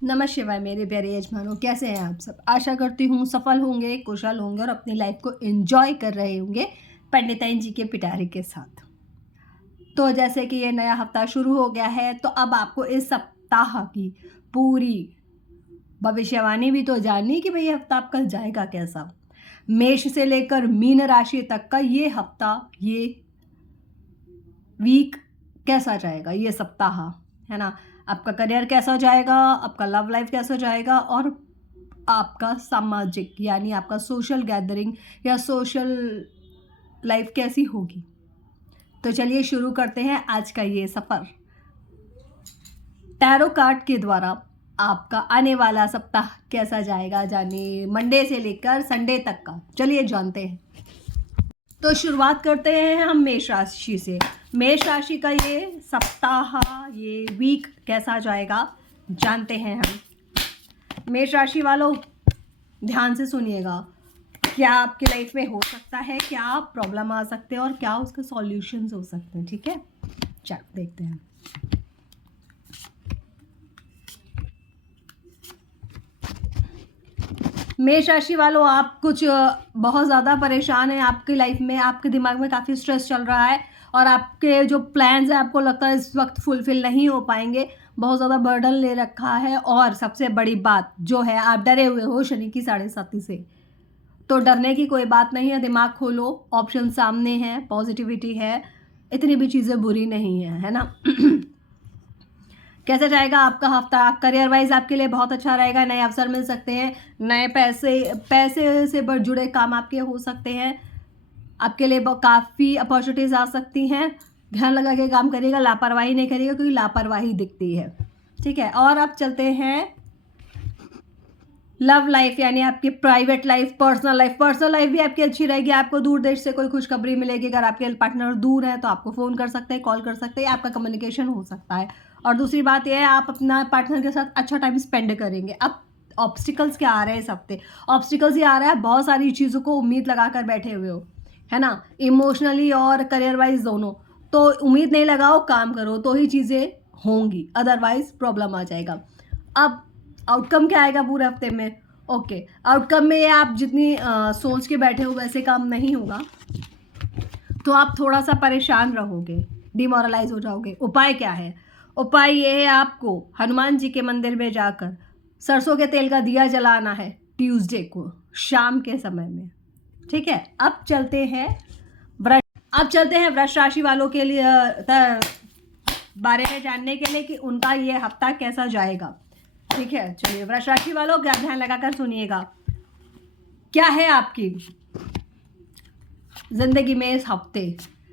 नमः शिवाय मेरे प्यारे यजमानों, कैसे हैं आप सब। आशा करती हूँ सफल होंगे, कुशल होंगे और अपनी लाइफ को एंजॉय कर रहे होंगे पंडिताइन जी के पिटारे के साथ। तो जैसे कि ये नया हफ्ता शुरू हो गया है, तो अब आपको इस सप्ताह की पूरी भविष्यवाणी भी तो जाननी कि भाई ये हफ्ता आपका जाएगा कैसा। मेष से लेकर मीन राशि तक का ये हफ्ता, ये वीक कैसा जाएगा, ये सप्ताह, है ना। आपका करियर कैसा जाएगा, आपका लव लाइफ कैसा जाएगा और आपका सामाजिक यानी आपका सोशल गैदरिंग या सोशल लाइफ कैसी होगी। तो चलिए शुरू करते हैं आज का ये सफ़र। टैरो कार्ड के द्वारा आपका आने वाला सप्ताह कैसा जाएगा, जानिए मंडे से लेकर संडे तक का। चलिए जानते हैं। तो शुरुआत करते हैं हम मेष राशि से। मेष राशि का ये सप्ताह, ये वीक कैसा जाएगा जानते हैं हम। मेष राशि वालों ध्यान से सुनिएगा, क्या आपकी लाइफ में हो सकता है, क्या प्रॉब्लम आ सकते हैं और क्या उसके सॉल्यूशंस हो सकते हैं। ठीक है, चलो देखते हैं। मेष राशि वालों, आप कुछ बहुत ज़्यादा परेशान हैं आपकी लाइफ में, आपके दिमाग में काफ़ी स्ट्रेस चल रहा है और आपके जो प्लान्स हैं आपको लगता है इस वक्त फुलफिल नहीं हो पाएंगे। बहुत ज़्यादा बर्डन ले रखा है और सबसे बड़ी बात जो है, आप डरे हुए हो शनि की 7.5 से। तो डरने की कोई बात नहीं है, दिमाग खोलो, ऑप्शन सामने हैं, पॉजिटिविटी है, इतनी भी चीज़ें बुरी नहीं है ना। कैसे जाएगा आपका हफ्ता। करियर वाइज आपके लिए बहुत अच्छा रहेगा, नए अवसर मिल सकते हैं, नए पैसे से जुड़े काम आपके हो सकते हैं, आपके लिए काफ़ी अपॉर्चुनिटीज़ आ सकती हैं। ध्यान लगा के काम करिएगा, लापरवाही नहीं करिएगा क्योंकि लापरवाही दिखती है। ठीक है, और आप चलते हैं लव लाइफ यानी आपकी प्राइवेट लाइफ, पर्सनल लाइफ भी आपकी अच्छी रहेगी। आपको दूर देश से कोई खुशखबरी मिलेगी, अगर आपके पार्टनर दूर है तो आपको फ़ोन कर सकते हैं, कॉल कर सकते हैं, आपका कम्युनिकेशन हो सकता है। और दूसरी बात यह है, आप अपना पार्टनर के साथ अच्छा टाइम स्पेंड करेंगे। अब ऑब्स्टिकल्स क्या आ रहे हैं इस हफ्ते, ऑब्स्टिकल्स ये आ रहा है, बहुत सारी चीज़ों को उम्मीद लगा कर बैठे हुए हो, है ना, इमोशनली और करियर वाइज दोनों। तो उम्मीद नहीं लगाओ, काम करो तो ही चीज़ें होंगी, अदरवाइज प्रॉब्लम आ जाएगा। अब आउटकम क्या आएगा पूरे हफ्ते में। ओके, आउटकम में आप जितनी सोच के बैठे हो वैसे काम नहीं होगा, तो आप थोड़ा सा परेशान रहोगे, डिमोरलाइज हो जाओगे। उपाय क्या है, उपाय ये है, आपको हनुमान जी के मंदिर में जाकर सरसों के तेल का दिया जलाना है ट्यूसडे को शाम के समय में। ठीक है, अब चलते हैं वृष राशि वालों के लिए बारे में जानने के लिए कि उनका ये हफ्ता कैसा जाएगा। ठीक है, चलिए वृष राशि वालों क्या ध्यान लगाकर सुनिएगा, क्या है आपकी जिंदगी में इस हफ्ते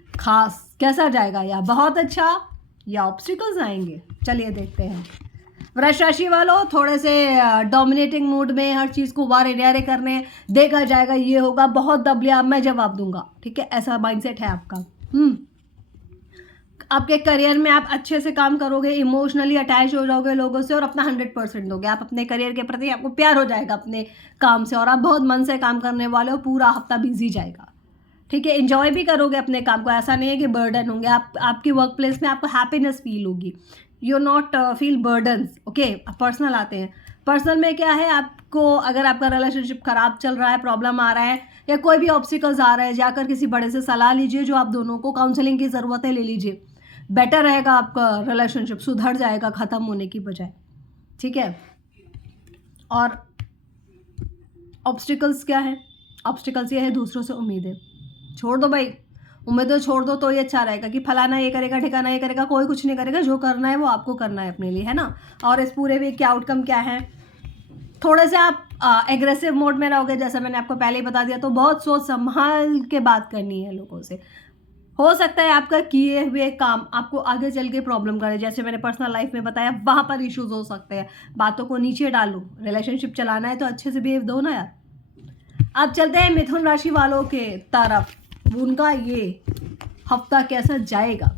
खास कैसा जाएगा, या बहुत अच्छा या ऑब्स्टिकल्स आएंगे। चलिए देखते हैं। वृष राशि वालों थोड़े से डोमिनेटिंग मूड में, हर चीज़ को वारे न्यारे करने, देखा जाएगा, ये होगा, बहुत दब लिया, मैं जवाब दूंगा। ठीक है, ऐसा माइंडसेट है आपका। आपके करियर में आप अच्छे से काम करोगे, इमोशनली अटैच हो जाओगे लोगों से और अपना 100% दोगे। आप अपने करियर के प्रति, आपको प्यार हो जाएगा अपने काम से और आप बहुत मन से काम करने वाले हो। पूरा हफ्ता बिजी जाएगा। ठीक है, एंजॉय भी करोगे अपने काम को, ऐसा नहीं है कि बर्डन होंगे। आपकी वर्क प्लेस में आपको हैप्पीनेस फील होगी, you not feel burdens. Okay, personal आते हैं। पर्सनल में क्या है, आपको अगर आपका रिलेशनशिप खराब चल रहा है, प्रॉब्लम आ रहा है या कोई भी ऑब्स्टिकल्स आ रहा है, जाकर किसी बड़े से सलाह लीजिए, जो आप दोनों को काउंसलिंग की ज़रूरत है ले लीजिए, बेटर रहेगा, आपका रिलेशनशिप सुधर जाएगा ख़त्म होने की बजाय। ठीक है, और ऑब्स्टिकल्स क्या है, ऑब्स्टिकल्स ये है दूसरों से उम्मीदें छोड़ दो भाई, उम्मीदें छोड़ दो तो ये अच्छा रहेगा कि फलाना ये करेगा, ठिकाना ये करेगा, कोई कुछ नहीं करेगा, जो करना है वो आपको करना है अपने लिए, है ना। और इस पूरे वीक के आउटकम क्या है, थोड़े से आप एग्रेसिव मोड में रहोगे, जैसा मैंने आपको पहले ही बता दिया। तो बहुत सोच संभाल के बात करनी है लोगों से। हो सकता है आपका किए हुए काम आपको आगे चल के प्रॉब्लम करे, जैसे मैंने पर्सनल लाइफ में बताया, वहाँ पर इश्यूज हो सकते हैं। बातों को नीचे डालो, रिलेशनशिप चलाना है तो अच्छे से बिहेव दो ना यार। अब चलते हैं मिथुन राशि वालों के तरफ, उनका ये हफ्ता कैसा जाएगा,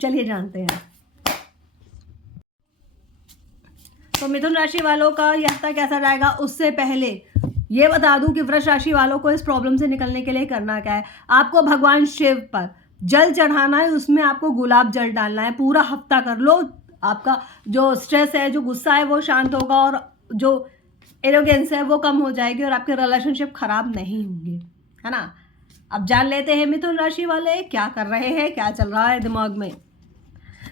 चलिए जानते हैं। तो मिथुन राशि वालों का ये हफ्ता कैसा जाएगा, उससे पहले ये बता दूं कि वृष राशि वालों को इस प्रॉब्लम से निकलने के लिए करना क्या है। आपको भगवान शिव पर जल चढ़ाना है, उसमें आपको गुलाब जल डालना है। पूरा हफ्ता कर लो, आपका जो स्ट्रेस है, जो गुस्सा है वो शांत होगा और जो एरोगेंस है वो कम हो जाएगी और आपके रिलेशनशिप खराब नहीं होंगे, है ना। अब जान लेते हैं मिथुन राशि वाले क्या कर रहे हैं, क्या चल रहा है दिमाग में।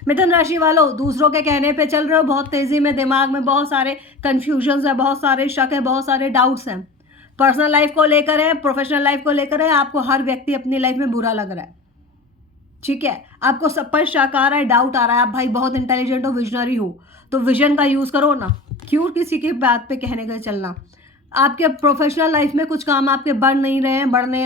मिथुन राशि वालों, दूसरों के कहने पे चल रहे हो, बहुत तेजी में, दिमाग में बहुत सारे कन्फ्यूजन्स है, बहुत सारे शक है, बहुत सारे डाउट्स हैं। पर्सनल लाइफ को लेकर है, प्रोफेशनल लाइफ को लेकर है, आपको हर व्यक्ति अपनी लाइफ में बुरा लग रहा है, ठीक है। आपको सब पर शक आ रहा है, डाउट आ रहा है, आप भाई बहुत इंटेलिजेंट हो, विजनरी हो, तो विजन का यूज़ करो ना, क्यों किसी की बात पे कहने का चलना। आपके प्रोफेशनल लाइफ में कुछ काम आपके बढ़ नहीं रहे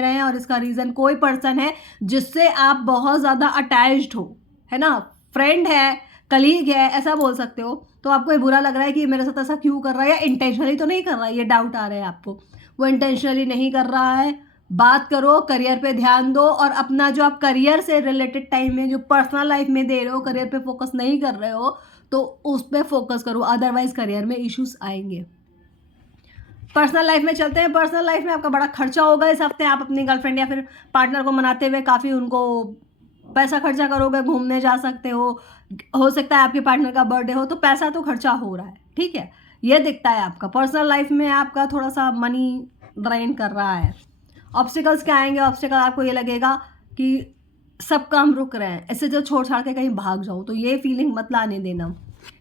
हैं और इसका रीज़न कोई पर्सन है जिससे आप बहुत ज़्यादा अटैच्ड हो, है ना, फ्रेंड है, कलीग है, ऐसा बोल सकते हो। तो आपको ये बुरा लग रहा है कि मेरे साथ ऐसा क्यों कर रहा है, या इंटेंशनली तो नहीं कर रहा है, ये डाउट आ रहा है आपको। वो इंटेंशनली नहीं कर रहा है। बात करो, करियर पे ध्यान दो और अपना जो आप करियर से रिलेटेड टाइम में जो पर्सनल लाइफ में दे रहे हो, करियर पे फोकस नहीं कर रहे हो तो उस पर फोकस करो, अदरवाइज करियर में इश्यूज आएंगे। पर्सनल लाइफ में चलते हैं। पर्सनल लाइफ में आपका बड़ा खर्चा होगा इस हफ्ते। आप अपनी गर्लफ्रेंड या फिर पार्टनर को मनाते हुए काफ़ी उनको पैसा खर्चा करोगे, घूमने जा सकते हो सकता है आपके पार्टनर का बर्थडे हो, तो पैसा तो खर्चा हो रहा है, ठीक है, ये दिखता है आपका। पर्सनल लाइफ में आपका थोड़ा सा मनी ड्रेन कर रहा है। ऑब्स्टिकल्स क्या आएंगे, ऑब्स्टिकल आपको ये लगेगा कि सब काम रुक रहे हैं, इससे जो छोड़ छाड़ के कहीं भाग जाओ, तो ये फीलिंग मत लाने देना,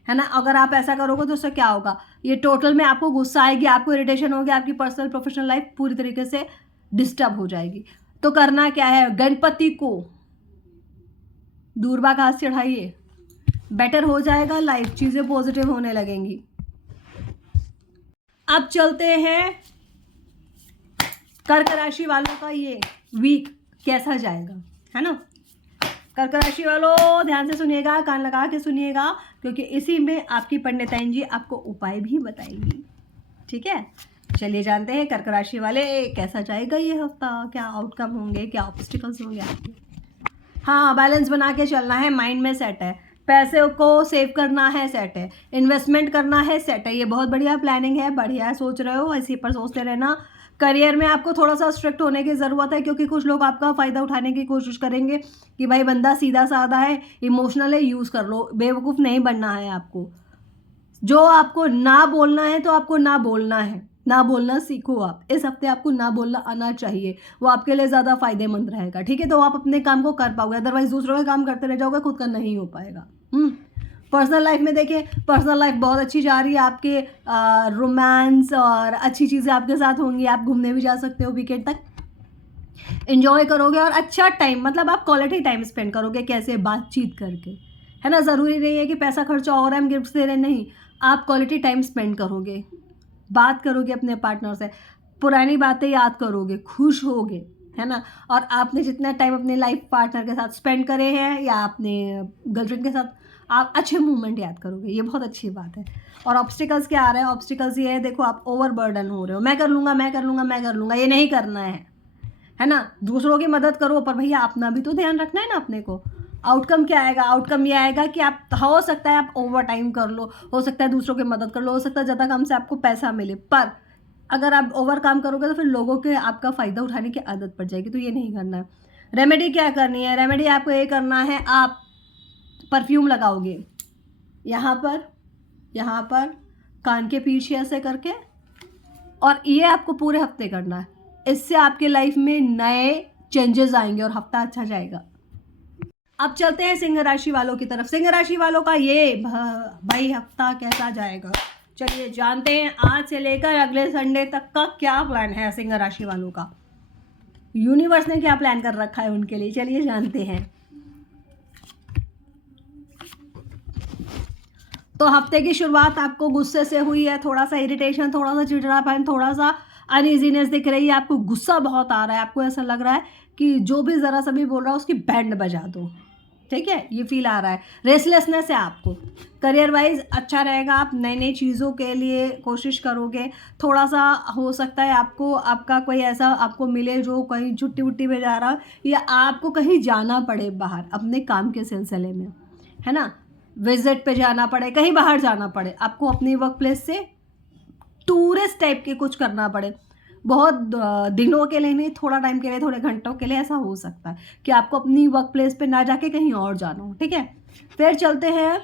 है ना। अगर आप ऐसा करोगे तो उससे क्या होगा, ये टोटल में आपको गुस्सा आएगी, आपको इरिटेशन होगी, आपकी पर्सनल प्रोफेशनल लाइफ पूरी तरीके से डिस्टर्ब हो जाएगी। तो करना क्या है, गणपति को दूर्वा घास चढ़ाइए, बेटर हो जाएगा लाइफ, चीज़ें पॉजिटिव होने लगेंगी। अब चलते हैं कर्क राशि वालों का ये वीक कैसा जाएगा, है ना। कर्क राशि वालों ध्यान से सुनिएगा, कान लगा के सुनिएगा, क्योंकि इसी में आपकी पंडिताइन जी आपको उपाय भी बताएंगी, ठीक है। चलिए जानते हैं कर्क राशि वाले कैसा जाएगा ये हफ्ता, क्या आउटकम होंगे, क्या ऑब्स्टिकल्स होंगे आपके। हाँ, बैलेंस बना के चलना है, माइंड में सेट है, पैसे को सेव करना है, सेट है, इन्वेस्टमेंट करना है, सेट है, ये बहुत बढ़िया प्लानिंग है, बढ़िया सोच रहे हो, इसी पर सोचते रहना। करियर में आपको थोड़ा सा स्ट्रिक्ट होने की ज़रूरत है, क्योंकि कुछ लोग आपका फ़ायदा उठाने की कोशिश करेंगे कि भाई बंदा सीधा साधा है, इमोशनल है, यूज़ कर लो। बेवकूफ़ नहीं बनना है आपको। जो आपको ना बोलना है तो आपको ना बोलना है, ना बोलना सीखो आप। इस हफ्ते आपको ना बोलना आना चाहिए, वो आपके लिए ज़्यादा फायदेमंद रहेगा, ठीक है। तो आप अपने काम को कर पाओगे, अदरवाइज दूसरों के काम करते रह जाओगे, खुद का नहीं हो पाएगा। पर्सनल लाइफ में देखिए, पर्सनल लाइफ बहुत अच्छी जा रही है आपके, रोमांस और अच्छी चीज़ें आपके साथ होंगी, आप घूमने भी जा सकते हो, वीकेंड तक एंजॉय करोगे और अच्छा टाइम, मतलब आप क्वालिटी टाइम स्पेंड करोगे, कैसे बातचीत करके, है ना। ज़रूरी नहीं है कि पैसा खर्चा हो रहा है हम गिफ्ट दे रहे, नहीं, आप क्वालिटी टाइम स्पेंड करोगे, बात करोगे अपने पार्टनर से, पुरानी बातें याद करोगे, खुश होगे, है ना। और आपने जितना टाइम अपने लाइफ पार्टनर के साथ स्पेंड करे हैं या अपने गर्लफ्रेंड के साथ, आप अच्छे मोमेंट याद करोगे, ये बहुत अच्छी बात है। और ऑब्स्टिकल्स क्या आ रहा है, ऑब्स्टिकल्स ये है, देखो आप ओवर बर्डन हो रहे हो, मैं कर लूँगा, मैं कर लूँगा, मैं कर लूँगा, ये नहीं करना है ना। दूसरों की मदद करो, पर भैया अपना भी तो ध्यान रखना है ना अपने को। आउटकम क्या आएगा, आउटकम ये आएगा कि आप, हो सकता है आप ओवर टाइम कर लो, हो सकता है दूसरों की मदद कर लो, हो सकता है ज़्यादा काम से आपको पैसा मिले, पर अगर आप ओवर काम करोगे तो फिर लोगों के आपका फ़ायदा उठाने की आदत पड़ जाएगी, तो ये नहीं करना है। रेमेडी क्या करनी है, रेमेडी आपको ये करना है, आप परफ्यूम लगाओगे यहाँ पर कान के पीछे ऐसे करके, और ये आपको पूरे हफ्ते करना है। इससे आपके लाइफ में नए चेंजेस आएंगे और हफ्ता अच्छा जाएगा। अब चलते हैं सिंह राशि वालों की तरफ। सिंह राशि वालों का ये भाई हफ्ता कैसा जाएगा, चलिए जानते हैं। आज से लेकर अगले संडे तक का क्या प्लान है सिंह राशि वालों का, यूनिवर्स ने क्या प्लान कर रखा है उनके लिए, चलिए जानते हैं। तो हफ्ते की शुरुआत आपको गुस्से से हुई है, थोड़ा सा इरिटेशन, थोड़ा सा चिड़चिड़ापन, थोड़ा सा अनइजीनेस दिख रही है, आपको गुस्सा बहुत आ रहा है, आपको ऐसा लग रहा है कि जो भी ज़रा सा भी बोल रहा है उसकी बैंड बजा दो, ठीक है, ये फील आ रहा है। रेस्टलेसनेस है आपको। करियर वाइज अच्छा रहेगा, आप नई नई चीज़ों के लिए कोशिश करोगे। थोड़ा सा हो सकता है आपको, आपका कोई ऐसा आपको मिले जो कहीं छुट्टी वुट्टी में जा रहा, या आपको कहीं जाना पड़े बाहर अपने काम के सिलसिले में, है ना, विजिट पे जाना पड़े, कहीं बाहर जाना पड़े, आपको अपनी वर्क प्लेस से टूरिस्ट टाइप के कुछ करना पड़े, बहुत दिनों के लिए नहीं, थोड़ा टाइम के लिए, थोड़े घंटों के लिए, ऐसा हो सकता है कि आपको अपनी वर्क प्लेस पे ना जाके कहीं और जाना हो, ठीक है। फिर चलते हैं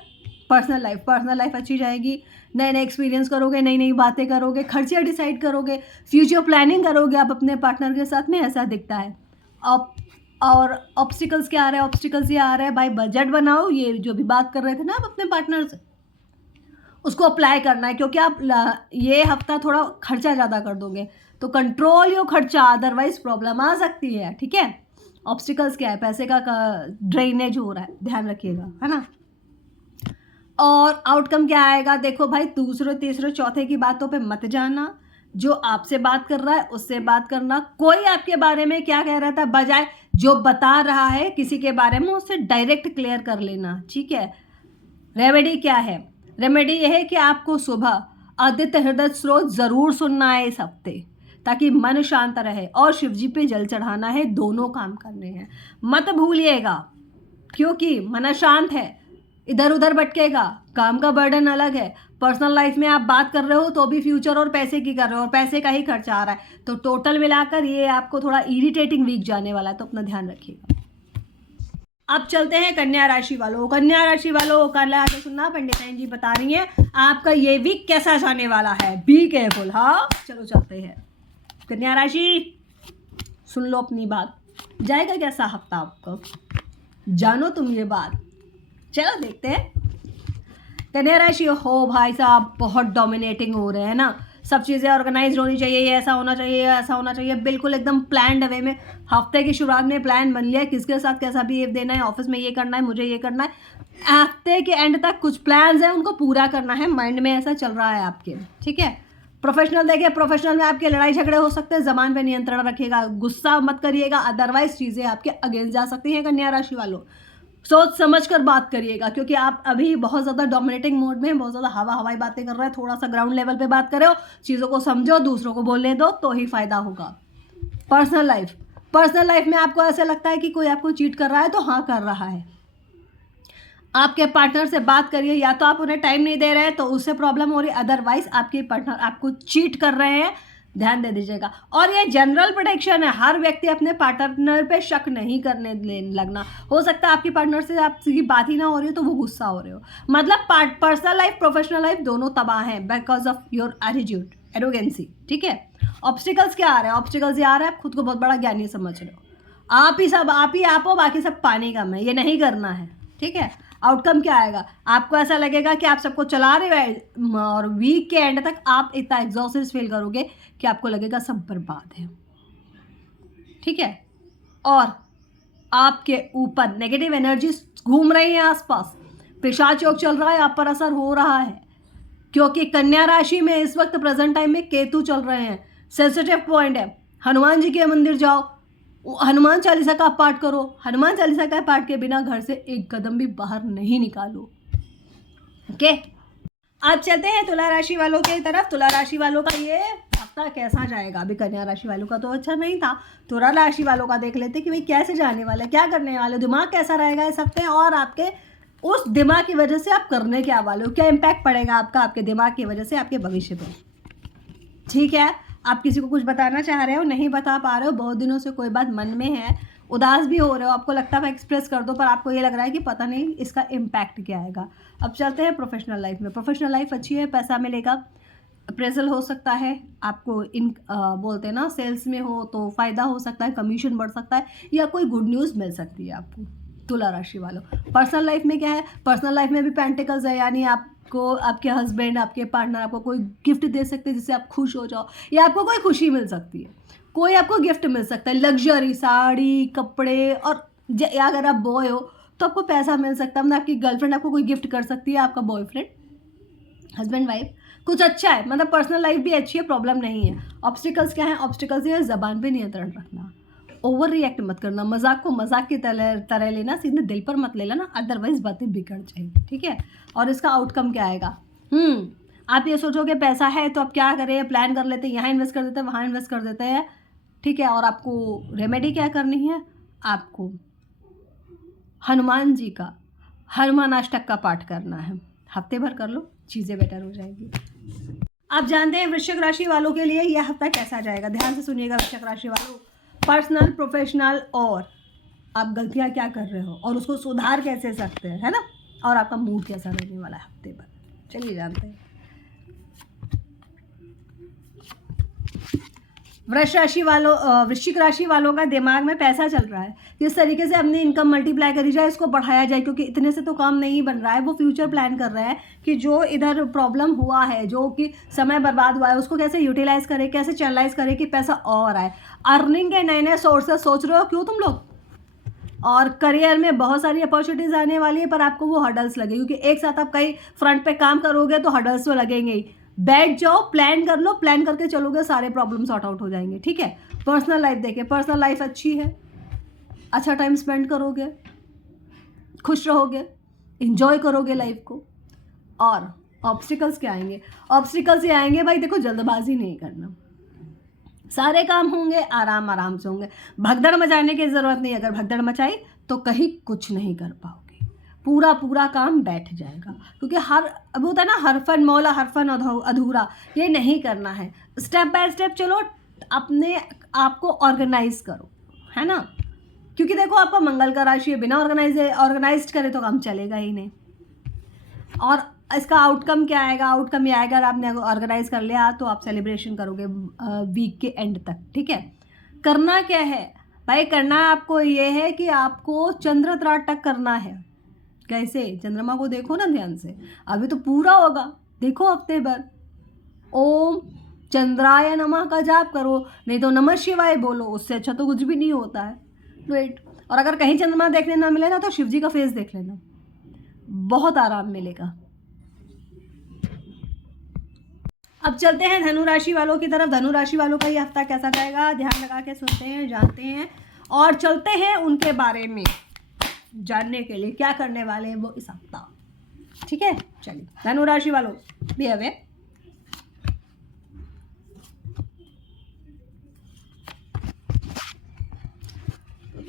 पर्सनल लाइफ अच्छी जाएगी, नए नए एक्सपीरियंस करोगे, नई नई बातें करोगे, खर्चे डिसाइड करोगे, फ्यूचर प्लानिंग करोगे आप अपने पार्टनर के साथ में, ऐसा दिखता है। अब और ऑब्स्टिकल्स क्या आ रहा है, ऑब्स्टिकल्स ये आ रहा है भाई बजट बनाओ, ये जो भी बात कर रहे थे ना आप अपने पार्टनर से, उसको अप्लाई करना है, क्योंकि आप ये हफ्ता थोड़ा खर्चा ज़्यादा कर दोगे तो कंट्रोल योर खर्चा, अदरवाइज प्रॉब्लम आ सकती है, ठीक है। ऑब्स्टिकल्स क्या है, पैसे का ड्रेनेज हो रहा है, ध्यान रखिएगा, है ना। और आउटकम क्या आएगा, देखो भाई दूसरे तीसरे चौथे की बातों पे मत जाना, जो आपसे बात कर रहा है उससे बात करना। कोई आपके बारे में क्या कह रहा था, बजाय जो बता रहा है किसी के बारे में उससे डायरेक्ट क्लियर कर लेना, ठीक है। रेमेडी क्या है, रेमेडी यह है कि आपको सुबह आदित्य हृदय स्रोत ज़रूर सुनना है इस हफ्ते, ताकि मन शांत रहे, और शिवजी पे जल चढ़ाना है, दोनों काम करने हैं, मत भूलिएगा, क्योंकि मन शांत है, इधर उधर भटकेगा, काम का बर्डन अलग है, पर्सनल लाइफ में आप बात कर रहे हो तो भी फ्यूचर और पैसे की कर रहे हो, और पैसे का ही खर्चा आ रहा है, तो टोटल मिलाकर ये आपको थोड़ा इरिटेटिंग वीक जाने वाला है, तो अपना ध्यान रखिएगा। अब चलते हैं कन्या राशि वालों, कन्या राशि वालों कल आके सुनना, पंडिताइन जी बता रही हैं आपका ये वीक कैसा जाने वाला है, बी केयरफुल। हाँ चलो चलते हैं, कन्या राशि सुन लो अपनी बात, जाएगा कैसा हफ्ता आपको, जानो तुम ये बात, चलो देखते हैं। कन्या राशि हो भाई साहब, बहुत डोमिनेटिंग हो रहे हैं ना, सब चीज़ें ऑर्गेनाइज होनी चाहिए, ये ऐसा होना चाहिए, ये ऐसा होना चाहिए, बिल्कुल एकदम प्लान्ड वे में। हफ्ते की शुरुआत में प्लान बन लिया, किसके साथ कैसा बिहेव देना है, ऑफिस में ये करना है, मुझे ये करना है, हफ्ते के एंड तक कुछ प्लान्स हैं उनको पूरा करना है, माइंड में ऐसा चल रहा है आपके, ठीक है। प्रोफेशनल देखिए, प्रोफेशनल में आपके लड़ाई झगड़े हो सकते हैं, ज़बान पे नियंत्रण रखिएगा, गुस्सा मत करिएगा, अदरवाइज चीज़ें आपके अगेंस्ट जा सकती हैं कन्या राशि वालों, सोच समझ कर बात करिएगा, क्योंकि आप अभी बहुत ज़्यादा डोमिनेटिंग मोड में, बहुत ज़्यादा हवाई बातें कर रहे हैं, थोड़ा सा ग्राउंड लेवल पे बात करो, चीज़ों को समझो, दूसरों को बोलने दो, तो ही फायदा होगा। पर्सनल लाइफ में आपको ऐसा लगता है कि कोई आपको चीट कर रहा है, तो हाँ कर रहा है, आपके पार्टनर से बात करिए, या तो आप उन्हें टाइम नहीं दे रहे हैं तो उससे प्रॉब्लम हो रही है, अदरवाइज आपके पार्टनर आपको चीट कर रहे हैं, ध्यान दे दीजिएगा। और ये जनरल प्रोटेक्शन है, हर व्यक्ति अपने पार्टनर पे शक नहीं करने लगना, हो सकता है आपकी पार्टनर से आपकी बात ही ना हो रही हो तो वो गुस्सा हो रहे हो, मतलब पर्सनल लाइफ प्रोफेशनल लाइफ दोनों तबाह हैं because of your attitude, arrogancy, ठीक है। ऑब्स्टिकल्स क्या आ रहा है, ऑब्स्टिकल्स ये आ रहा है आप खुद को बहुत बड़ा ज्ञानी समझ रहे हो, आप ही हो, बाकी सब पानी कम है, ये नहीं करना है, ठीक है। आउटकम क्या आएगा, आपको ऐसा लगेगा कि आप सबको चला रहे हो, और वीक के एंड तक आप इतना एग्जॉस्टेड फील करोगे कि आपको लगेगा सब बर्बाद है, ठीक है। और आपके ऊपर नेगेटिव एनर्जी घूम रही है आसपास, पिशाच योग चल रहा है, आप पर असर हो रहा है, क्योंकि कन्या राशि में इस वक्त प्रेजेंट टाइम में केतु चल रहे हैं, सेंसिटिव पॉइंट है। हनुमान जी के मंदिर जाओ, हनुमान चालीसा का पाठ करो, हनुमान चालीसा का पाठ के बिना घर से एक कदम भी बाहर नहीं निकालो, ओके। आज चलते हैं तुला राशि वालों की तरफ, तुला राशि वालों का ये हफ्ता कैसा जाएगा। अभी कन्या राशि वालों का तो अच्छा नहीं था, तुला राशि वालों का देख लेते कि भाई कैसे जाने वाले, क्या करने वाले, दिमाग कैसा रहेगा इस हफ्ते, और आपके उस दिमाग की वजह से आप करने क्या वाले हो, क्या इम्पैक्ट पड़ेगा आपका आपके दिमाग की वजह से आपके भविष्य पर, ठीक है। आप किसी को कुछ बताना चाह रहे हो, नहीं बता पा रहे हो, बहुत दिनों से कोई बात मन में है, उदास भी हो रहे हो, आपको लगता है एक्सप्रेस कर दो, पर आपको ये लग रहा है कि पता नहीं इसका इम्पैक्ट क्या आएगा। अब चलते हैं प्रोफेशनल लाइफ में। प्रोफेशनल लाइफ अच्छी है, पैसा मिलेगा, अप्रेजल हो सकता है, आपको बोलते हैं ना सेल्स में हो तो फ़ायदा हो सकता है, कमीशन बढ़ सकता है, या कोई गुड न्यूज़ मिल सकती है आपको तुला राशि वालों। पर्सनल लाइफ में क्या है, पर्सनल लाइफ में भी पेंटिकल्स है, यानी आपको आपके हस्बैंड आपके पार्टनर आपको कोई गिफ्ट दे सकते हैं जिससे आप खुश हो जाओ, या आपको कोई खुशी मिल सकती है, कोई आपको गिफ्ट मिल सकता है, लग्जरी साड़ी कपड़े, और अगर आप बॉय हो तो आपको पैसा मिल सकता है, मतलब आपकी गर्लफ्रेंड आपको कोई गिफ्ट कर सकती है, आपका बॉयफ्रेंड हस्बैंड वाइफ, कुछ अच्छा है, मतलब पर्सनल लाइफ भी अच्छी है, प्रॉब्लम नहीं है। ऑब्स्टिकल्स क्या है, ऑब्स्टिकल्स ये ज़बान पे नियंत्रण रखना, ओवर रिएक्ट मत करना, मजाक को मजाक की तरह लेना, सीधे दिल पर मत ले लेना, अदरवाइज बातें बिगड़ जाएगी, ठीक है। और इसका आउटकम क्या आएगा, आप ये सोचोगे पैसा है तो आप क्या करें, प्लान कर लेते हैं, यहाँ इन्वेस्ट कर देते हैं, वहाँ इन्वेस्ट कर देते हैं, ठीक है। और आपको रेमेडी क्या करनी है, आपको हनुमान जी का हनुमान अष्टक का पाठ करना है, हफ्ते भर कर लो, चीज़ें बेटर हो जाएगी। आप जानते हैं वृश्चिक राशि वालों के लिए यह हफ्ता कैसा जाएगा, ध्यान से सुनिएगा वृश्चिक राशि वालों। पर्सनल प्रोफेशनल, और आप गलतियां क्या कर रहे हो और उसको सुधार कैसे सकते हैं, है ना। और आपका मूड कैसा रहने वाला है हफ्ते भर, चलिए जानते हैं। वृश्चिक राशि वालों का दिमाग में पैसा चल रहा है, किस तरीके से अपनी इनकम मल्टीप्लाई करी जाए, इसको बढ़ाया जाए, क्योंकि इतने से तो काम नहीं बन रहा है। वो फ्यूचर प्लान कर रहा है कि जो इधर प्रॉब्लम हुआ है, जो कि समय बर्बाद हुआ है, उसको कैसे यूटिलाइज करे, कैसे चैनलाइज करे कि पैसा और आए। अर्निंग के नए नए सोर्सेस सोच रहे हो क्यों तुम लोग। और करियर में बहुत सारी अपॉर्चुनिटीज़ आने वाली है, पर आपको वो हर्डल्स लगे, क्योंकि एक साथ आप कहीं फ्रंट पे काम करोगे तो हर्डल्स तो लगेंगे ही। बैठ जाओ, प्लान कर लो, प्लान करके चलोगे, सारे प्रॉब्लम सॉर्ट आउट हो जाएंगे, ठीक है। पर्सनल लाइफ देखिए, पर्सनल लाइफ अच्छी है, अच्छा टाइम स्पेंड करोगे, खुश रहोगे, इंजॉय करोगे लाइफ को। और ऑब्स्टिकल्स क्या आएंगे, ऑब्स्टिकल्स ये आएंगे भाई, देखो जल्दबाजी नहीं करना, सारे काम होंगे आराम आराम से होंगे, भगदड़ मचाने की ज़रूरत नहीं। अगर भगदड़ मचाई तो कहीं कुछ नहीं कर पाओगे, पूरा काम बैठ जाएगा, क्योंकि अब होता है ना, हर फन मौला हर फन अधूरा, ये नहीं करना है। स्टेप बाय स्टेप चलो, अपने आप को ऑर्गेनाइज करो, है ना, क्योंकि देखो आपका मंगल का राशि है, बिना ऑर्गेनाइज करे तो काम चलेगा ही नहीं। और इसका आउटकम क्या आएगा, आउटकम ये आएगा, अगर आपने ऑर्गेनाइज कर लिया तो आप सेलिब्रेशन करोगे वीक के एंड तक, ठीक है। करना क्या है भाई, करना आपको ये है कि आपको चंद्र त्राटक करना है। कैसे, चंद्रमा को देखो ना ध्यान से, अभी तो पूरा होगा, देखो हफ्ते भर ओम चंद्राय नमः का जाप करो, नहीं तो नमः शिवाय बोलो, उससे अच्छा तो कुछ भी नहीं होता है। राइट। और अगर कहीं चंद्रमा देखने ना मिले ना तो शिव जी का फेस देख लेना, बहुत आराम मिलेगा। अब चलते हैं धनु राशि वालों की तरफ। धनु राशि वालों का ये हफ्ता कैसा जाएगा, ध्यान लगा के सुनते हैं, जानते हैं और चलते हैं उनके बारे में जानने के लिए क्या करने वाले हैं वो इस हफ्ता, ठीक है। चलिए धनु राशि वालों भी अवे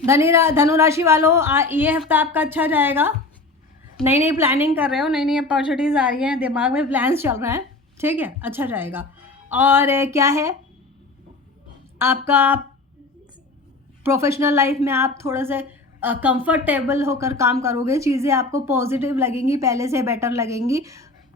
धनु राशि वालों, ये हफ्ता आपका अच्छा जाएगा। नई नई प्लानिंग कर रहे हो, नई नई अपॉर्चुनिटीज़ आ रही हैं, दिमाग में प्लान्स चल रहे हैं, ठीक है, अच्छा जाएगा। और क्या है, आपका प्रोफेशनल लाइफ में आप थोड़ा से कंफर्टेबल होकर काम करोगे, चीज़ें आपको पॉजिटिव लगेंगी, पहले से बेटर लगेंगी,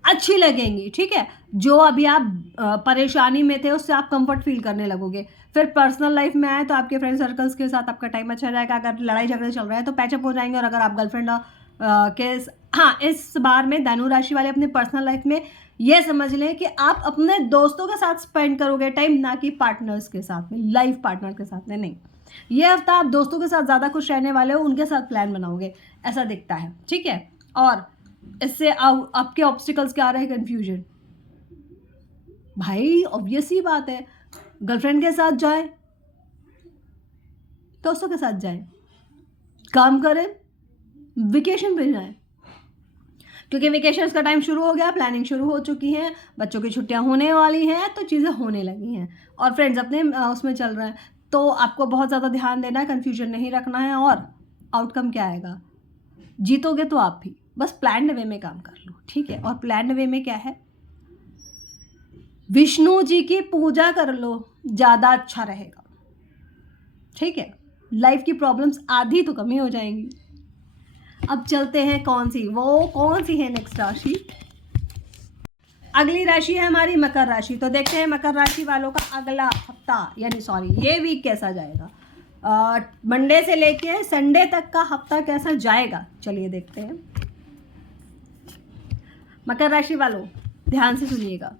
अच्छी लगेंगी, ठीक है। जो अभी आप परेशानी में थे उससे आप कंफर्ट फील करने लगोगे। फिर पर्सनल लाइफ में आए तो आपके फ्रेंड सर्कल्स के साथ आपका टाइम अच्छा जाएगा। अगर लड़ाई झगड़े चल रहे हैं तो पैचअप हो जाएंगे। और अगर आप गर्लफ्रेंड इस बार में धनु राशि वाले अपने पर्सनल लाइफ में ये समझ लें कि आप अपने दोस्तों के साथ स्पेंड करोगे टाइम, ना कि पार्टनर्स के साथ में, लाइफ पार्टनर के साथ में नहीं। ये हफ्ता आप दोस्तों के साथ ज़्यादा खुश रहने वाले हो, उनके साथ प्लान बनाओगे, ऐसा दिखता है, ठीक है। और इससे आपके ऑब्स्टिकल्स क्या रहे, कन्फ्यूजन। भाई ऑब्वियस ही बात है, गर्लफ्रेंड के साथ जाए, दोस्तों के साथ जाए, काम करें, वेकेशन पे जाए, क्योंकि वेकेशंस का टाइम शुरू हो गया, प्लानिंग शुरू हो चुकी है, बच्चों की छुट्टियां होने वाली हैं, तो चीज़ें होने लगी हैं और फ्रेंड्स अपने उसमें चल रहे हैं। तो आपको बहुत ज़्यादा ध्यान देना है, कन्फ्यूजन नहीं रखना है। और आउटकम क्या आएगा, जीतोगे तो आप भी, बस प्लान्ड वे में काम कर लो, ठीक है। और प्लान्ड वे में क्या है, विष्णु जी की पूजा कर लो, ज़्यादा अच्छा रहेगा, ठीक है। लाइफ की प्रॉब्लम्स आधी तो कम ही हो जाएंगी। अब चलते हैं कौन सी है नेक्स्ट राशि। अगली राशि है हमारी मकर राशि। तो देखते हैं मकर राशि वालों का अगला हफ्ता, यानी सॉरी ये वीक कैसा जाएगा, मंडे से लेके संडे तक का हफ्ता कैसा जाएगा, चलिए देखते हैं। मकर राशि वालों ध्यान से सुनिएगा,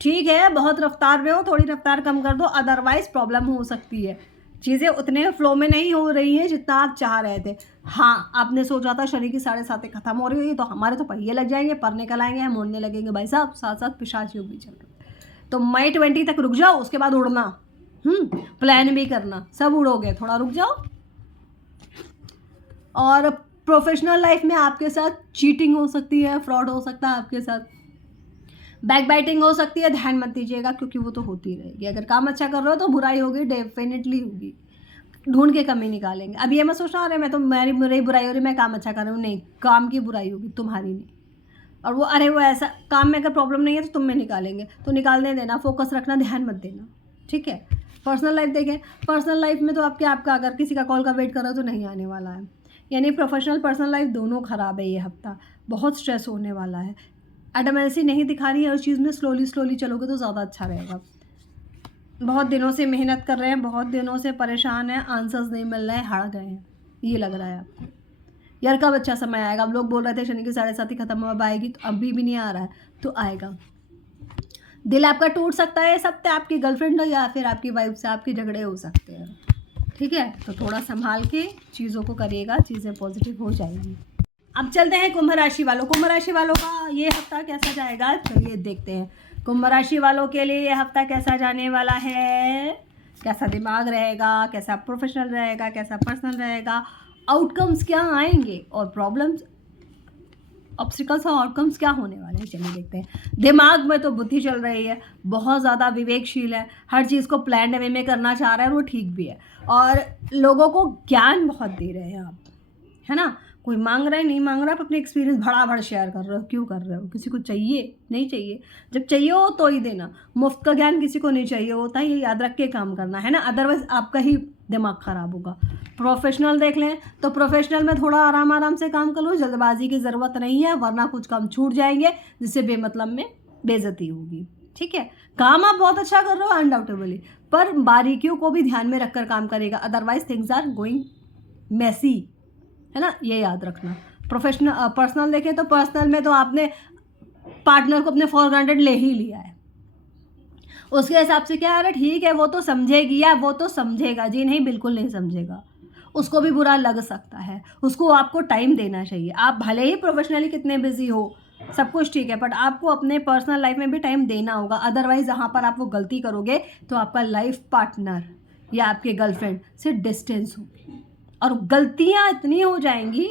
ठीक है। बहुत रफ्तार में हो, थोड़ी रफ्तार कम कर दो, अदरवाइज प्रॉब्लम हो सकती है। चीज़ें उतने फ्लो में नहीं हो रही हैं जितना आप चाह रहे थे। हाँ, आपने सोचा था शनि की 7:30 खत्म हो रही है तो हमारे तो पहिए लग जाएंगे, पर निकल आएंगे, हम उड़ने लगेंगे। भाई साहब, साथ साथ पिशाच योग भी चल रहे हैं। तो मई 20 तक रुक जाओ, उसके बाद उड़ना, प्लान भी करना, सब उड़ोगे, थोड़ा रुक जाओ। और प्रोफेशनल लाइफ में आपके साथ चीटिंग हो सकती है, फ्रॉड हो सकता है आपके साथ, बैक बाइटिंग हो सकती है, ध्यान मत दीजिएगा क्योंकि वो तो होती रहेगी। अगर काम अच्छा कर रहे हो तो बुराई होगी, डेफिनेटली होगी, ढूंढ के कमी निकालेंगे। अब ये मैं सोचना, अरे मैं तो मेरी बुराई हो रही, मैं काम अच्छा कर रहा हूँ, नहीं, काम की बुराई होगी, तुम्हारी नहीं। और वो अरे वो ऐसा काम में अगर प्रॉब्लम नहीं है तो तुम में निकालेंगे, तो निकालने देना, फोकस रखना, ध्यान मत देना, ठीक है। पर्सनल लाइफ देखें, पर्सनल लाइफ में तो आपका अगर किसी का कॉल का वेट कर रहे हो तो नहीं आने वाला है, यानी प्रोफेशनल पर्सनल लाइफ दोनों ख़राब है ये हफ्ता, बहुत स्ट्रेस होने वाला है। एडमेंसी नहीं दिखानी है उस चीज़ में, स्लोली चलोगे तो ज़्यादा अच्छा रहेगा। बहुत दिनों से मेहनत कर रहे हैं, बहुत दिनों से परेशान हैं, आंसर्स नहीं मिल रहे हैं, हार गए हैं, ये लग रहा है आपको। यार कब अच्छा समय आएगा? अब लोग बोल रहे थे शनि की 7.5 खत्म अब आएगी, तो अभी भी नहीं आ रहा है, तो आएगा। दिल आपका टूट सकता है, सब आपकी गर्लफ्रेंड हो या फिर आपकी वाइफ से आपके झगड़े हो सकते हैं, ठीक है? तो थोड़ा संभाल के चीज़ों को करिएगा, चीज़ें पॉजिटिव हो जाएंगी। अब चलते हैं कुंभ राशि वालों। कुंभ राशि वालों का ये हफ्ता कैसा जाएगा, चलिए देखते हैं। कुंभ राशि वालों के लिए ये हफ्ता कैसा जाने वाला है, कैसा दिमाग रहेगा, कैसा प्रोफेशनल रहेगा, कैसा पर्सनल रहेगा, आउटकम्स क्या आएंगे और प्रॉब्लम्स, ऑब्स्टिकल्स और आउटकम्स क्या होने वाले हैं, चलिए देखते हैं। दिमाग में तो बुद्धि चल रही है, बहुत ज़्यादा विवेकशील है, हर चीज़ को प्लान वे में करना चाह रहा है, वो ठीक भी है। और लोगों को ज्ञान बहुत दे रहे हैं आप, है ना? कोई मांग रहा है नहीं मांग रहा, आप अपने एक्सपीरियंस भड़ा शेयर कर रहे हो, क्यों कर रहे हो? किसी को चाहिए नहीं चाहिए, जब चाहिए हो तो ही देना। मुफ्त का ज्ञान किसी को नहीं चाहिए होता, ये याद रख के काम करना है ना, अदरवाइज आपका ही दिमाग ख़राब होगा। प्रोफेशनल देख लें तो प्रोफेशनल में थोड़ा आराम से काम कर लो, जल्दबाजी की ज़रूरत नहीं है, वरना कुछ काम छूट जाएंगे जिससे बेमतलब में बेइज्जती होगी, ठीक है? काम आप बहुत अच्छा कर रहे हो अनडाउटेबली, पर बारीकियों को भी ध्यान में रखकर काम करेगा, otherwise things are going messy, है ना, ये याद रखना। प्रोफेशनल पर्सनल देखें तो पर्सनल में तो आपने पार्टनर को अपने फॉर ग्रांटेड ले ही लिया है, उसके हिसाब से क्या, अरे ठीक है वो तो समझेगी या वो तो समझेगा, जी नहीं, बिल्कुल नहीं समझेगा, उसको भी बुरा लग सकता है, उसको आपको टाइम देना चाहिए। आप भले ही प्रोफेशनली कितने बिजी हो, सब कुछ ठीक है, बट आपको अपने पर्सनल लाइफ में भी टाइम देना होगा, अदरवाइज जहाँ पर आप वो गलती करोगे तो आपका लाइफ पार्टनर या आपके गर्लफ्रेंड से डिस्टेंस होगी, और गलतियाँ इतनी हो जाएंगी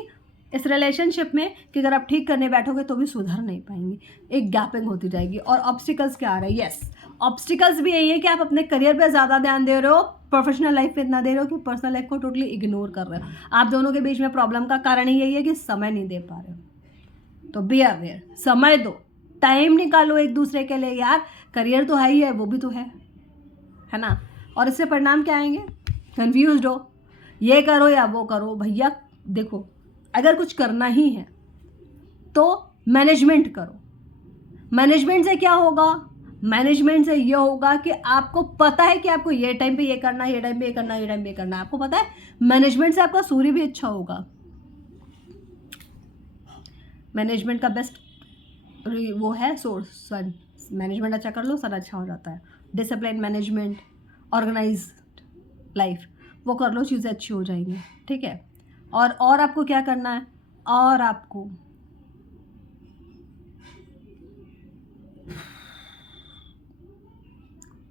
इस रिलेशनशिप में कि अगर आप ठीक करने बैठोगे तो भी सुधर नहीं पाएंगी, एक गैपिंग होती जाएगी। और ऑब्स्टिकल्स क्या आ रहे हैं? यस, ऑब्स्टिकल्स भी यही है कि आप अपने करियर पे ज़्यादा ध्यान दे रहे हो, प्रोफेशनल लाइफ पे इतना दे रहे हो कि पर्सनल लाइफ को टोटली इग्नोर कर रहे हो। आप दोनों के बीच में प्रॉब्लम का कारण ही यही है कि समय नहीं दे पा रहे हो, तो बी अवेयर, समय दो, टाइम निकालो एक दूसरे के लिए यार, करियर तो है ही है, वो भी तो है ना? और इससे परिणाम क्या आएंगे? कन्फ्यूज्ड हो, ये करो या वो करो। भैया देखो, अगर कुछ करना ही है तो मैनेजमेंट करो। मैनेजमेंट से क्या होगा? मैनेजमेंट से ये होगा कि आपको पता है कि आपको ये टाइम पे ये करना है, ये टाइम पे ये करना है, ये टाइम पे ये करना है, आपको पता है। मैनेजमेंट से आपका सूर्य भी अच्छा होगा। मैनेजमेंट का बेस्ट वो है सोर्स सन। मैनेजमेंट अच्छा कर लो, सन अच्छा हो जाता है। डिसिप्लिन मैनेजमेंट, ऑर्गेनाइज्ड लाइफ, वो कर लो, चीज़ें अच्छी हो जाएंगी, ठीक है? और आपको क्या करना है? और आपको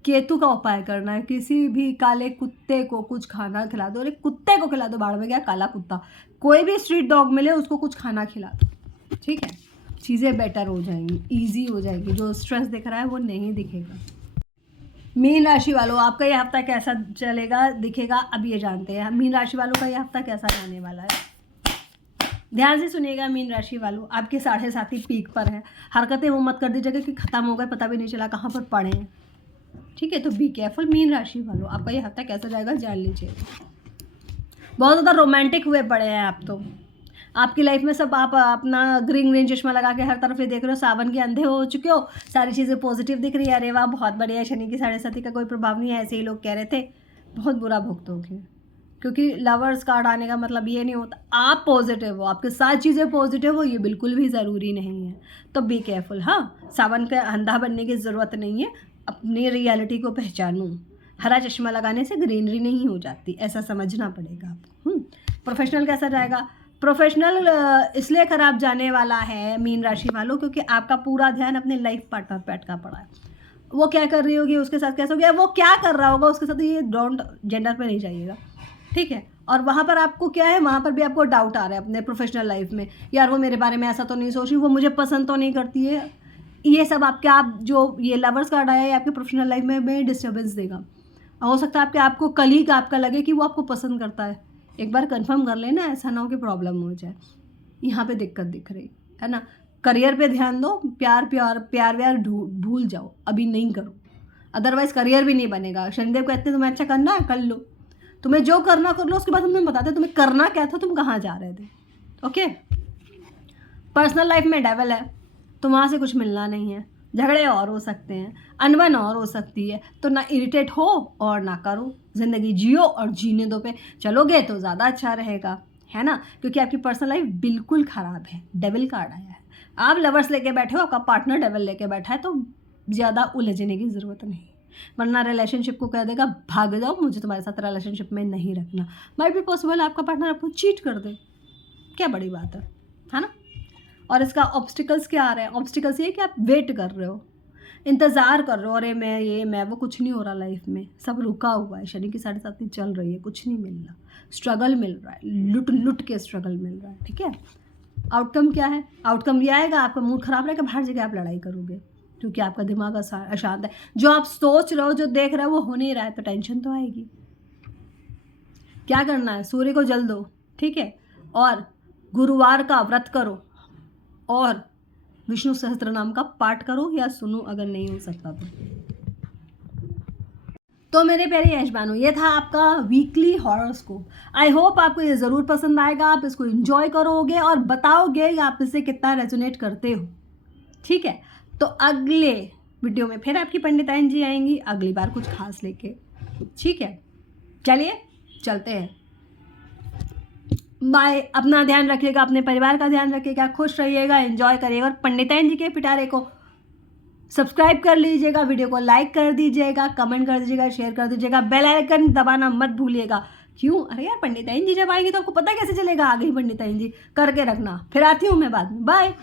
केतु का उपाय करना है। किसी भी काले कुत्ते को कुछ खाना खिला दो, अरे कुत्ते को खिला दो, बाढ़ में गया काला कुत्ता, कोई भी स्ट्रीट डॉग मिले उसको कुछ खाना खिला दो, ठीक है? चीज़ें बेटर हो जाएंगी, ईजी हो जाएगी, जो स्ट्रेस दिख रहा है वो नहीं दिखेगा। मीन राशि वालों, आपका ये हफ्ता कैसा चलेगा दिखेगा, अब ये जानते हैं। मीन राशि वालों का ये हफ्ता कैसा जाने वाला है, ध्यान से सुनिएगा। मीन राशि वालों, आपके 7.5 पीक पर है, हरकतें वो मत कर दीजिएगा कि ख़त्म हो गए, पता भी नहीं चला कहाँ पर पड़े हैं, ठीक है? तो बी केयरफुल। मीन राशि वालों, आपका ये हफ्ता कैसा जाएगा जान लीजिए। बहुत ज़्यादा रोमांटिक हुए पड़े हैं आप तो, आपकी लाइफ में सब आप अपना ग्रीन चश्मा लगा के हर तरफ ही देख रहे हो, सावन के अंधे हो चुके हो, सारी चीज़ें पॉजिटिव दिख रही है, अरे वाह बहुत बढ़िया, शनि की 7.5 का कोई प्रभाव नहीं है, ऐसे ही लोग कह रहे थे। बहुत बुरा भुगतोगे, क्योंकि लवर्स कार्ड आने का मतलब ये नहीं होता आप पॉजिटिव हो, आपके साथ चीज़ें पॉजिटिव हो, ये बिल्कुल भी ज़रूरी नहीं है, तो बी केयरफुल। हाँ, सावन का अंधा बनने की ज़रूरत नहीं है, अपनी रियलिटी को पहचानूँ, हरा चश्मा लगाने से ग्रीनरी नहीं हो जाती, ऐसा समझना पड़ेगा आपको। प्रोफेशनल कैसा जाएगा? प्रोफेशनल इसलिए ख़राब जाने वाला है मीन राशि वालों, क्योंकि आपका पूरा ध्यान अपने लाइफ पार्टनर पे अटका पड़ा है। वो क्या कर रही होगी, उसके साथ कैसा हो गया, वो क्या कर रहा होगा उसके साथ, ये डोंट जेंडर पे नहीं जाइएगा, ठीक है? और वहाँ पर आपको क्या है, वहाँ पर भी आपको डाउट आ रहा है अपने प्रोफेशनल लाइफ में, यार वो मेरे बारे में ऐसा तो नहीं सोच रही, वो मुझे पसंद तो नहीं करती है। ये सब आपके, आप जो ये लवर्स कार्ड आया है आपके प्रोफेशनल लाइफ में डिस्टर्बेंस देगा। हो सकता है आपको कलीग आपका लगे कि वो आपको पसंद करता है, एक बार कंफर्म कर लेना, ऐसा ना हो कि प्रॉब्लम हो जाए। यहाँ पे दिक्कत दिख रही है ना। करियर पे ध्यान दो, प्यार भूल जाओ, अभी नहीं करो, अदरवाइज करियर भी नहीं बनेगा। शनिदेव कहते हैं तुम्हें अच्छा करना है कर लो, तुम्हें जो करना कर लो, उसके बाद हम तुम्हें बताते हैं तुम्हें करना क्या था, तुम कहाँ जा रहे थे। ओके। पर्सनल लाइफ में डेविल है तो वहाँ से कुछ मिलना नहीं है, झगड़े और हो सकते हैं, अनबन और हो सकती है, तो ना इरिटेट हो और ना करो, ज़िंदगी जियो और जीने दो पे चलोगे तो ज़्यादा अच्छा रहेगा, है ना, क्योंकि आपकी पर्सनल लाइफ बिल्कुल ख़राब है। डेविल कार्ड आया है, आप लवर्स लेके बैठे हो, आपका पार्टनर डेविल लेके बैठा है, तो ज़्यादा उलझने की ज़रूरत नहीं, वरना रिलेशनशिप को कह देगा भाग जाओ, मुझे तुम्हारे साथ रिलेशनशिप में नहीं रखना। माइट बी पॉसिबल आपका पार्टनर आपको चीट कर दे, क्या बड़ी बात है ना। और इसका ऑब्स्टिकल्स क्या आ रहे हैं? ऑब्स्टिकल्स ये कि आप वेट कर रहे हो, इंतज़ार कर रहे हो, अरे मैं वो, कुछ नहीं हो रहा लाइफ में, सब रुका हुआ है, शनि की 7.5 चल रही है, कुछ नहीं मिल रहा, स्ट्रगल मिल रहा है, लुट के स्ट्रगल मिल रहा है, ठीक है। आउटकम क्या है? आउटकम ये आएगा, आपका मूड खराब रहेगा, हर जगह आप लड़ाई करोगे क्योंकि आपका दिमाग अशांत है। जो आप सोच रहे हो, जो देख रहे हो वो हो नहीं रहा है, तो टेंशन तो आएगी। क्या करना है? सूर्य को जल दो, ठीक है, और गुरुवार का व्रत करो और विष्णु सहस्त्र नाम का पाठ करो या सुनो, अगर नहीं हो सकता तो मेरे प्यारे यशबानो, ये था आपका वीकली हॉरोस्कोप। आई होप आपको ये ज़रूर पसंद आएगा, आप इसको एंजॉय करोगे और बताओगे कि आप इससे कितना रेजोनेट करते हो, ठीक है। तो अगले वीडियो में फिर आपकी पंडिताइन जी आएंगी, अगली बार कुछ खास लेके, ठीक है। चलिए चलते हैं, बाय। अपना ध्यान रखिएगा, अपने परिवार का ध्यान रखिएगा, खुश रहिएगा, एंजॉय करिएगा, और पंडिताइन जी के पिटारे को सब्सक्राइब कर लीजिएगा, वीडियो को लाइक कर दीजिएगा, कमेंट कर दीजिएगा, शेयर कर दीजिएगा, बेल आइकन दबाना मत भूलिएगा। क्यों? अरे यार, पंडिताइन जी जब आएंगे तो आपको पता कैसे चलेगा आ गई पंडिताइन जी, करके रखना। फिर आती हूँ मैं बाद में, बाय।